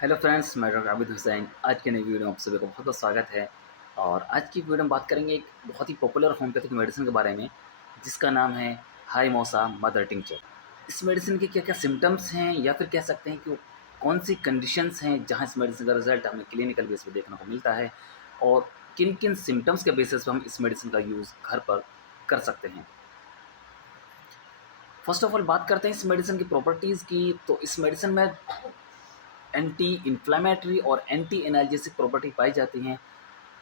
Hello friends, मैं doctor Abid Hussain. आज के नई वीडियो में आप सभी का बहुत बहुत स्वागत है। और आज की वीडियो में बात करेंगे एक बहुत ही पॉपुलर होम्योपैथिक मेडिसिन के बारे में, जिसका नाम है हाइमोसा मदर टिंचर। इस मेडिसिन के क्या क्या सिम्टम्स हैं, या फिर कह सकते हैं कि वो कौन सी कंडीशंस हैं जहाँ इस मेडिसिन का रिजल्ट हमें क्लिनिकल बेस पे देखने को मिलता है, और किन किन सिम्टम्स के बेसिस पर हम इस मेडिसिन का यूज़ घर पर कर सकते हैं। फर्स्ट ऑफ ऑल बात करते हैं इस मेडिसिन की प्रॉपर्टीज़ की। तो इस मेडिसिन में एंटी इन्फ्लेमेटरी और एंटी एनाल्जेसिक प्रॉपर्टी पाई जाती हैं,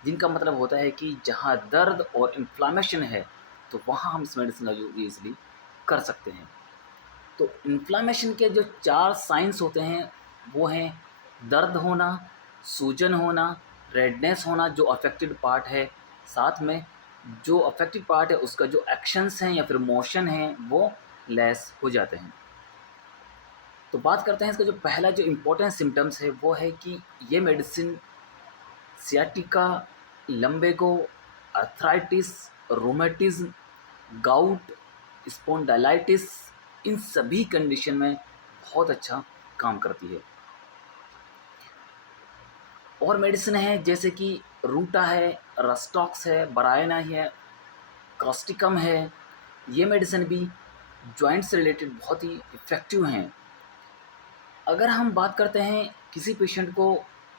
जिनका मतलब होता है कि जहाँ दर्द और इन्फ्लामेशन है, तो वहाँ हम इस मेडिसिन का यूज़ ईज़िली कर सकते हैं। तो इन्फ्लामेशन के जो 4 साइन्स होते हैं, वो हैं दर्द होना, सूजन होना, रेडनेस होना जो अफ़ेक्टेड पार्ट है, साथ में जो अफ़ेक्टेड पार्ट है उसका जो एक्शंस हैं या फिर मोशन हैं, वो लेस हो जाते हैं। तो बात करते हैं इसका जो पहला जो इम्पोर्टेंट सिम्पटम्स है, वो है कि ये medicine sciatica, lumbago, arthritis, rheumatism, gout, spondylitis, इन सभी कंडीशन में बहुत अच्छा काम करती है। और मेडिसिन है जैसे कि रूटा है, रस्टॉक्स है, बरायना है, कॉस्टिकम है। ये मेडिसिन भी जॉइंट से रिलेटेड बहुत ही इफ़ेक्टिव हैं। अगर हम बात करते हैं किसी पेशेंट को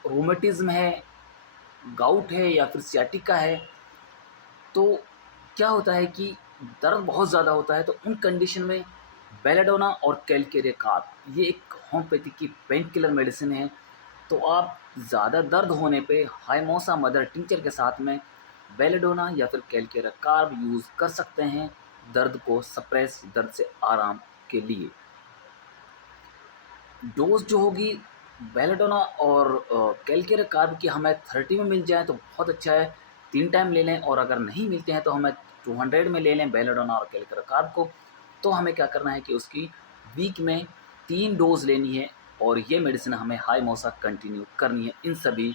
रोमेटिज्म है, गाउट है या फिर सियाटिका है, तो क्या होता है कि दर्द बहुत ज़्यादा होता है, तो उन कंडीशन में बेलाडोना और कैलकेरिया कार्ब ये एक होम्योपैथी की पेन किलर मेडिसिन है। तो आप ज़्यादा दर्द होने पे हाइमोसा मदर टिंचर के साथ में बेलाडोना या फिर कैलकेरिया कार्ब यूज़ कर सकते हैं, दर्द को सप्रेस, दर्द से आराम के लिए। डोज़ जो होगी बेलाडोना और कैलकेरिया कार्ब की हमें 30 में मिल जाए तो बहुत अच्छा है, 3 टाइम ले लें। और अगर नहीं मिलते हैं तो हमें 200 में ले लें बेलाडोना और कैलकेरिया कार्ब को। तो हमें क्या करना है कि उसकी वीक में 3 डोज़ लेनी है, और ये मेडिसिन हमें हाइमोसा कंटिन्यू करनी है इन सभी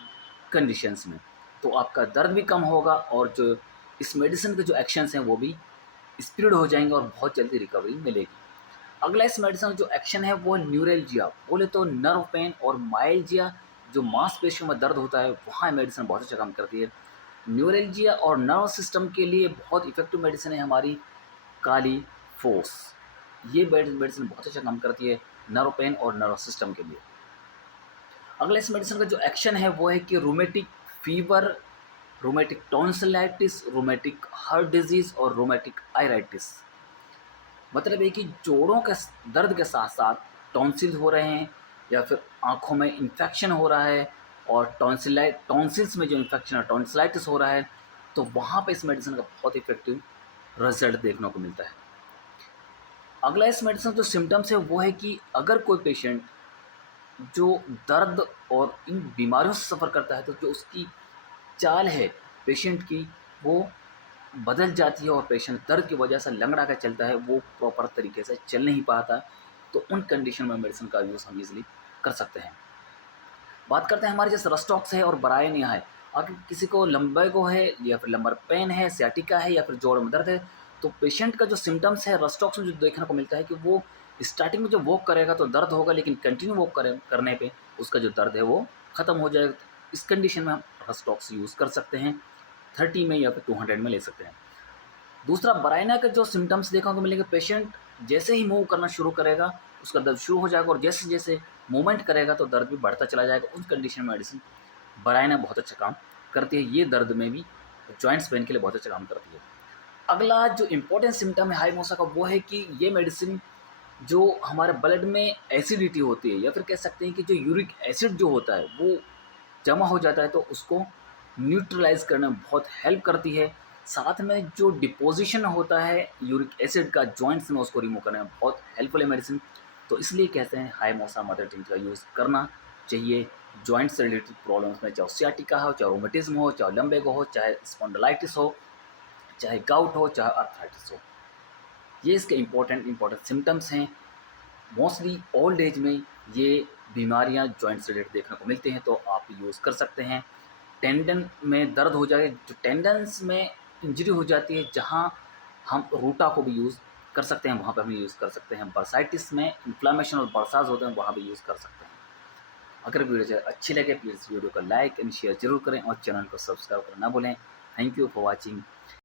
कंडीशंस में। तो आपका दर्द भी कम होगा, और जो इस मेडिसिन के जो एक्शंस हैं वो भी स्पीड हो जाएँगे और बहुत जल्दी रिकवरी मिलेगी। अगला इस मेडिसिन का जो एक्शन है वो न्यूरल्जिया, बोले तो नर्व पेन और माइल्जिया, जो मांसपेशियों में दर्द होता है, वहाँ मेडिसिन बहुत अच्छा काम करती है। न्यूरल्जिया और नर्व सिस्टम के लिए बहुत इफेक्टिव मेडिसिन है हमारी काली फोस। ये मेडिसिन बहुत अच्छा काम करती है नर्व पेन और नर्व सिस्टम के लिए। अगला इस मेडिसिन का जो एक्शन है वो है कि rheumatic fever, rheumatic tonsillitis, rheumatic heart disease और रोमेटिक आयराइटिस। मतलब है कि जोड़ों के दर्द के साथ साथ टॉन्सिल हो रहे हैं, या फिर आँखों में इन्फेक्शन हो रहा है, और टॉन्सिल्स में जो इन्फेक्शन है, टॉन्सिलाइटिस हो रहा है, तो वहाँ पे इस मेडिसिन का बहुत इफ़ेक्टिव रिज़ल्ट देखने को मिलता है। अगला इस मेडिसिन का जो सिम्पटम्स है वो है कि अगर कोई पेशेंट जो दर्द और इन बीमारियों से सफ़र करता है, तो जो उसकी चाल है पेशेंट की, वो बदल जाती है, और पेशेंट दर्द की वजह से लंगड़ा कर चलता है, वो प्रॉपर तरीके से चल नहीं पाता। तो उन कंडीशन में मेडिसिन का यूज़ हम ईज़िली कर सकते हैं। बात करते हैं हमारे जैसे रस्टॉक्स है और बरायनिया है। अगर किसी को लम्बेगो है, या फिर लंबर पेन है, सियाटिका है, या फिर जोड़ में दर्द है, तो पेशेंट का जो सिम्पटम्स है रस्टॉक्स में जो देखने को मिलता है कि वो स्टार्टिंग में जब वॉक करेगा तो दर्द होगा, लेकिन कंटिन्यू वॉक करने पे उसका जो दर्द है वो ख़त्म हो जाएगा। इस कंडीशन में हम रस्टॉक्स यूज़ कर सकते हैं, 30 में या फिर 200 में ले सकते हैं। दूसरा बराइना के जो सिम्पटम्स देखने को मिलेंगे, पेशेंट जैसे ही मूव करना शुरू करेगा उसका दर्द शुरू हो जाएगा, और जैसे-जैसे मूवमेंट करेगा तो दर्द भी बढ़ता चला जाएगा। उस कंडीशन में मेडिसिन बराइना बहुत अच्छा काम करती है। ये दर्द में भी, जॉइंट्स पेन के लिए बहुत अच्छा काम करती है। अगला जो इम्पोर्टेंट सिम्पटम है हाइमोसा का, वो है कि ये मेडिसिन जो हमारे ब्लड में एसिडिटी होती है, या फिर कह सकते हैं कि जो यूरिक एसिड जो होता है वो जमा हो जाता है, तो उसको न्यूट्रलाइज़ करने में बहुत हेल्प करती है। साथ में जो डिपोज़िशन होता है यूरिक एसिड का जॉइंट्स में, उसको रिमूव करने में बहुत हेल्पफुल है मेडिसिन। तो इसलिए कहते हैं हाइमोसा मदर टिंचर का यूज़ करना चाहिए जॉइंट से रिलेटेड प्रॉब्लम्स में, चाहे सियाटिका हो, चाहे रोमेटिज्म हो, चाहे लम्बेगो हो, चाहे स्पॉन्डिलाइटिस हो, चाहे गाउट हो, चाहे आर्थराइटिस हो। ये इसके इम्पोर्टेंट सिम्पटम्स हैं। मोस्टली ओल्ड एज में ये बीमारियां जॉइंट से रिलेटेड देखने को मिलती हैं, तो आप यूज़ कर सकते हैं। टेंडन में दर्द हो जाए, जो टेंडन्स में इंजरी हो जाती है, जहां हम रूटा को भी यूज़ कर सकते हैं, वहाँ पे हम यूज़ कर सकते हैं। बर्साइटिस में इन्फ्लामेशन और बर्साज होते हैं, वहाँ भी यूज़ कर सकते हैं। अगर वीडियो अच्छी लगे प्लीज़ वीडियो को लाइक एंड शेयर ज़रूर करें और चैनल को सब्सक्राइब करना ना भूलें। Thank you for watching.